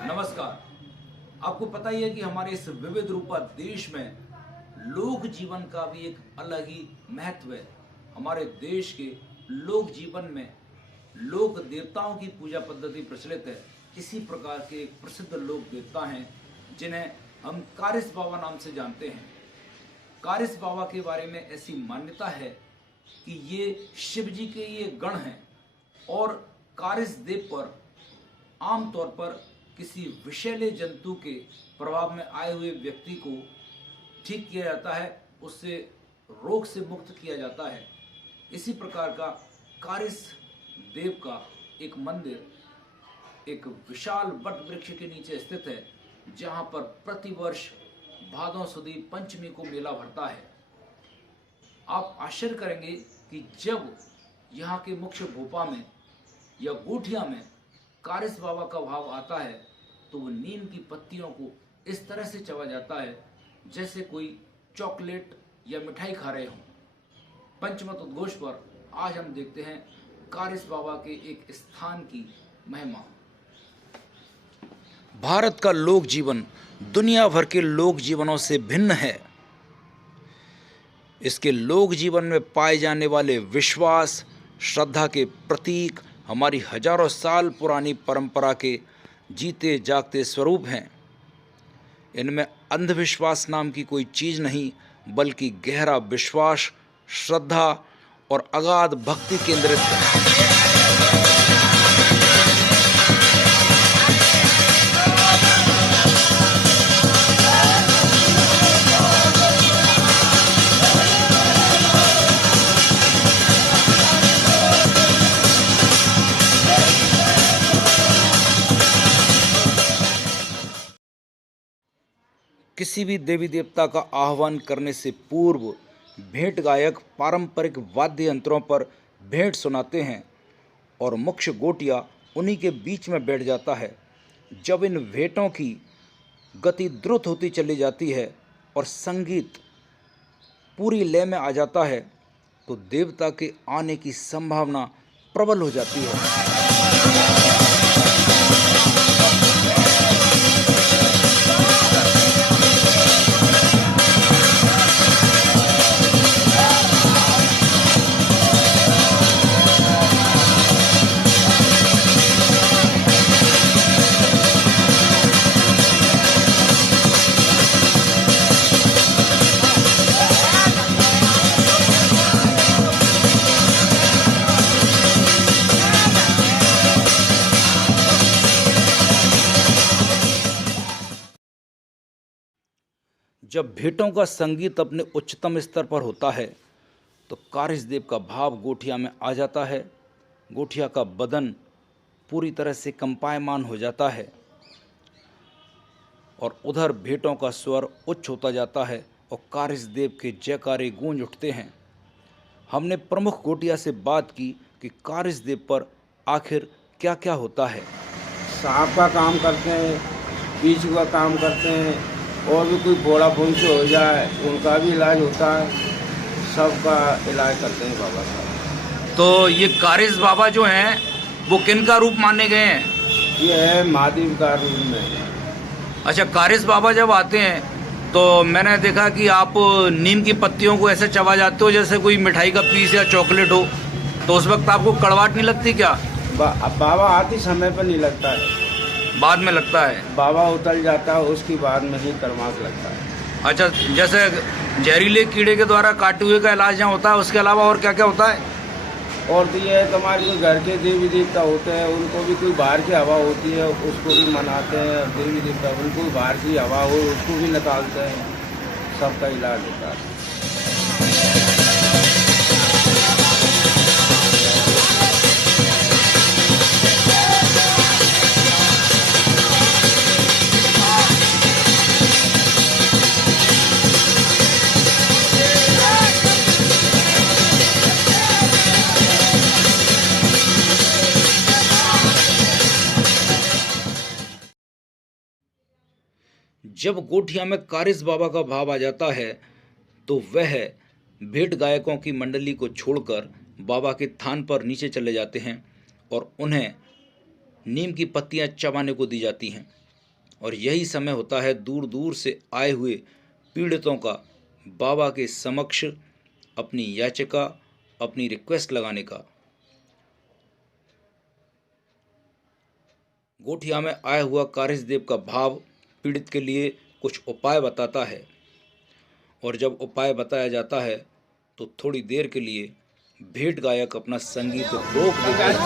नमस्कार। आपको पता ही है कि हमारे इस विविध रूपा देश में लोक जीवन का भी एक अलग ही महत्व है। हमारे देश के लोक जीवन में लोक देवताओं की पूजा पद्धति प्रचलित है। इसी प्रकार के एक प्रसिद्ध लोक देवता हैं जिन्हें हम कारिस बाबा नाम से जानते हैं। कारिस बाबा के बारे में ऐसी मान्यता है कि ये शिव जी के ये गण हैं और कारिस देव पर आमतौर पर किसी विषैले जंतु के प्रभाव में आए हुए व्यक्ति को ठीक किया जाता है, उससे रोग से मुक्त किया जाता है। इसी प्रकार का कारिस देव का एक मंदिर एक विशाल वट वृक्ष के नीचे स्थित है, जहां पर प्रतिवर्ष भादों सुदी पंचमी को मेला भरता है। आप आश्चर्य करेंगे कि जब यहाँ के मुख्य भोपा में या गोठिया में कारिस बाबा का भाव आता है तो वो नीम की पत्तियों को इस तरह से चबा जाता है जैसे कोई चॉकलेट या मिठाई खा रहे हों। पंचमत उद्घोष पर आज हम देखते हैं कारिस बाबा के एक स्थान की महिमा। भारत का लोक जीवन दुनिया भर के लोक जीवनों से भिन्न है। इसके लोक जीवन में पाए जाने वाले विश्वास, श्रद्धा के प्रतीक हमारी हजारों साल पुरानी परंपरा के जीते जागते स्वरूप हैं। इनमें अंधविश्वास नाम की कोई चीज़ नहीं, बल्कि गहरा विश्वास, श्रद्धा और अगाध भक्ति केंद्रित है। किसी भी देवी देवता का आह्वान करने से पूर्व भेंट गायक पारंपरिक वाद्य यंत्रों पर भेंट सुनाते हैं और मुख्य गोटिया उन्हीं के बीच में बैठ जाता है। जब इन भेंटों की गति द्रुत होती चली जाती है और संगीत पूरी लय में आ जाता है तो देवता के आने की संभावना प्रबल हो जाती है। जब भेंटों का संगीत अपने उच्चतम स्तर पर होता है तो कारिस देव का भाव गोठिया में आ जाता है। गोठिया का बदन पूरी तरह से कंपायमान हो जाता है और उधर भेंटों का स्वर उच्च होता जाता है और कारिस देव के जयकारे गूंज उठते हैं। हमने प्रमुख गोटिया से बात की कि कारिस देव पर आखिर क्या क्या होता है। सांप का काम करते हैं, बीज का काम करते हैं और भी कोई फोड़ा फुंसी हो जाए उनका भी इलाज होता है। सबका इलाज करते हैं बाबा साहब। तो ये कारिस बाबा जो हैं वो किन का रूप माने गए हैं? ये है महादेव का रूप में। अच्छा, कारिस बाबा जब आते हैं तो मैंने देखा कि आप नीम की पत्तियों को ऐसे चबा जाते हो जैसे कोई मिठाई का पीस या चॉकलेट हो, तो उस वक्त आपको कड़वाहट नहीं लगती क्या? बाबा आते समय पर नहीं लगता है, बाद में लगता है। बाबा उतर जाता है उसके बाद में ही कर्मांक लगता है। अच्छा, जैसे जहरीले कीड़े के द्वारा काटे हुए का इलाज यहाँ होता है, उसके अलावा और क्या क्या होता है? और तो ये है तुम्हारे जो घर के देवी देवता होते हैं उनको भी कोई बाहर की हवा होती है उसको भी मनाते हैं। देवी देवता उनको बाहर की हवा हो उसको भी निकालते हैं। सबका इलाज होता है। जब गोठिया में कारिस बाबा का भाव आ जाता है तो वह भेंट गायकों की मंडली को छोड़कर बाबा के थान पर नीचे चले जाते हैं और उन्हें नीम की पत्तियां चबाने को दी जाती हैं। और यही समय होता है दूर दूर से आए हुए पीड़ितों का बाबा के समक्ष अपनी याचिका, अपनी रिक्वेस्ट लगाने का। गोठिया में आया हुआ कारिस देव का भाव पीड़ित के लिए कुछ उपाय बताता है, और जब उपाय बताया जाता है तो थोड़ी देर के लिए भेंट गायक अपना संगीत रोक देते हैं।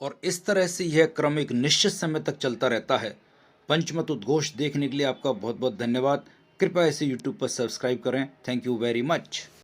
और इस तरह से यह क्रम एक निश्चित समय तक चलता रहता है। पंचमत उद्घोष देखने के लिए आपका बहुत बहुत धन्यवाद। कृपया इसे YouTube पर सब्सक्राइब करें। Thank you very much.